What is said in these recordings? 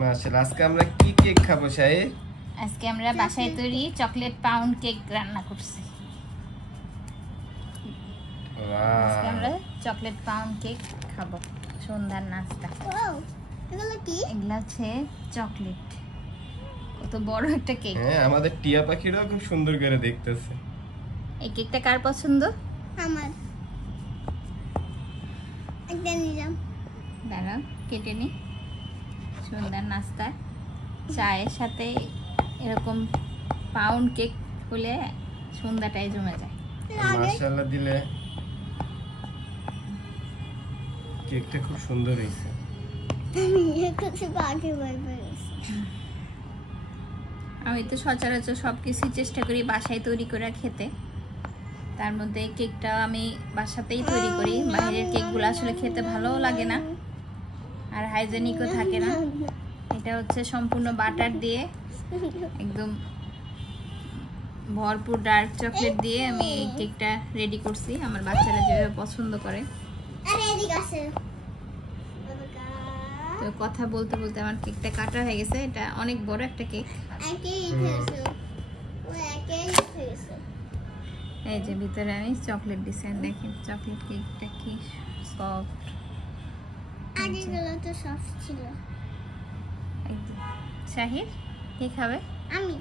মাশাআল্লাহ। আজকে আমরা কি কেক খাবো শাহিদ? আজকে আমরা বাসায় তৈরি চকলেট পাউন্ড কেক রান্না করছি। আজকে আমরা চকলেট পাউন্ড কেক খাবো, সন্ধ্যার নাস্তা। এগুলো কি? এগুলা হচ্ছে চকলেট, কত বড় একটা কেক। হ্যাঁ, আমাদের টিয়া পাখিরাও খুব সুন্দর করে দেখতেছে। এই কেকটা কার পছন্দ? আমার। একটা নিলাম। দাঁড়াও কেটে নি। সন্ধ্যার নাস্তা চায়ের সাথে এরকম পাউন্ড কেক হলে সন্ধ্যাটাই জমে যায়। মাশাআল্লাহ দিলে কেকটা খুব সুন্দর হয়েছে। আমি তো সচরাচর সবকিছু চেষ্টা করি বাসায় তৈরি করে খেতে, তার মধ্যে কেকটাও আমি বাসাতেই তৈরি করি। বাইরের কেকগুলো আসলে খেতে ভালোও লাগে না আর হাইজেনিকও থাকে না। এটা হচ্ছে সম্পূর্ণ বাটার দিয়ে একদম ভরপুর ডার্ক চকলেট দিয়ে আমি এই কেকটা রেডি করছি আমার বাচ্চারা যেভাবে পছন্দ করে। তো কথা বলতে বলতে আমার কেকটা কাটা হয়ে গেছে। এটা অনেক বড় একটা কেক। এই যে ভিতরে আমি চকলেট দিছি, দেখেন চকলেট কেকটা কি সফট। আগেগুলো তো সফট ছিল। একদম। শাহিদ কি খাবে? আমি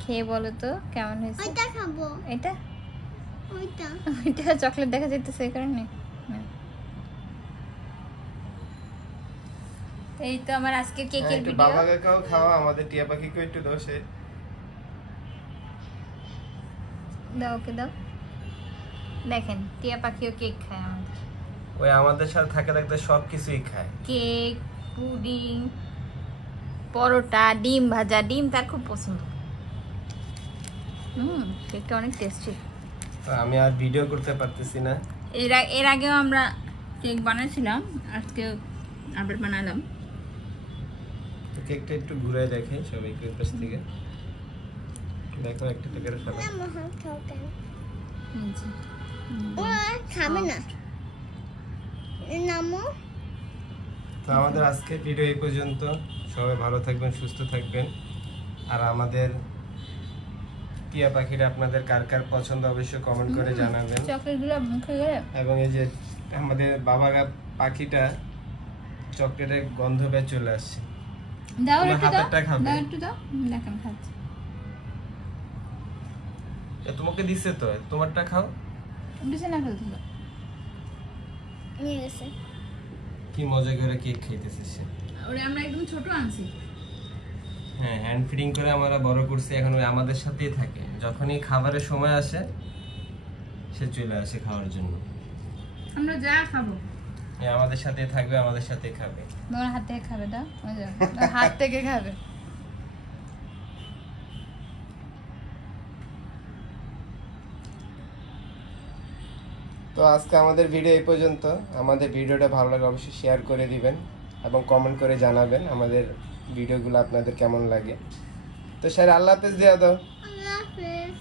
খেয়ে বলো তো কেমন হয়েছে। ওইটা খাবো। এটা ওইটা ওইটা চকলেট দেখা যাইতেছে এই কারণে। এই তো আমার আজকে কেকের ভিডিও। বাবাকে খাওয়া, আমাদের টিয়া পাখিকে একটু দাও। সে দাও, ওকে দাও। দেখেন টিয়া পাখিও কেক খায় আমাদের। ওই আমাদের সাথে থাকে থাকতে সবকিছুই খায়। কেক, পুডিং, পরোটা, ডিম ভাজা। ডিম তার খুব পছন্দ। কেকটা অনেক টেস্টি। আমি আর ভিডিও করতে পারতেছি না। এর আগেও আমরা কেক বানাইছিলাম, আজকে আবার বানালাম। কেকটা একটু ঘুরে দেখে সবাইকে পাশ থেকে দেখো, একটা করে ফেলো। ওরা খাবে না। নামো। তো আমাদের আজকের ভিডিও এই পর্যন্ত। সবাই ভালো থাকবেন, সুস্থ থাকবেন। আর আমাদের টিয়া পাখিরা আপনাদের কার কার পছন্দ অবশ্যই কমেন্ট করে জানাবেন। চকলেটগুলো মুখে গেলে। এবং এই যে আমাদের বাবাগা পাখিটা চকলেটের গন্ধ পেয়ে চলে আসছে। দাও তোমার একটু দাও, হাতেরটা খাবে? দাও একটু দাও। দেখেন খাচ্ছে। তোমাকে দিছে তো, তোমারটা খাও। বিছানা ফেলতে দাও। নিয়ে গেছে। কি মজা করে কেক খাইতেছে সে। ওরে আমরা একদম ছোট আনছি। হ্যাঁ, হ্যান্ড ফিডিং করে আমরা বড় করছি। এখন ওই আমাদের সাথেই থাকে। যখনই খাবারের সময় আসে সে চলে আসে খাওয়ার জন্য। আমরা যা খাবো আমাদের সাথেই থাকবে, আমাদের সাথেই খাবে। তোমার হাত থেকে খাবে। দাও, ওই যাও, হাত থেকে খাবে। তো আজকে আমাদের ভিডিও এই পর্যন্ত। আমাদের ভিডিওটা ভালো লাগলে অবশ্যই শেয়ার করে দিবেন এবং কমেন্ট করে জানাবেন আমাদের ভিডিওগুলো আপনাদের কেমন লাগে। তো স্যার আল্লাহ হাফেজ দিয়ে দাও। আল্লাহ হাফেজ।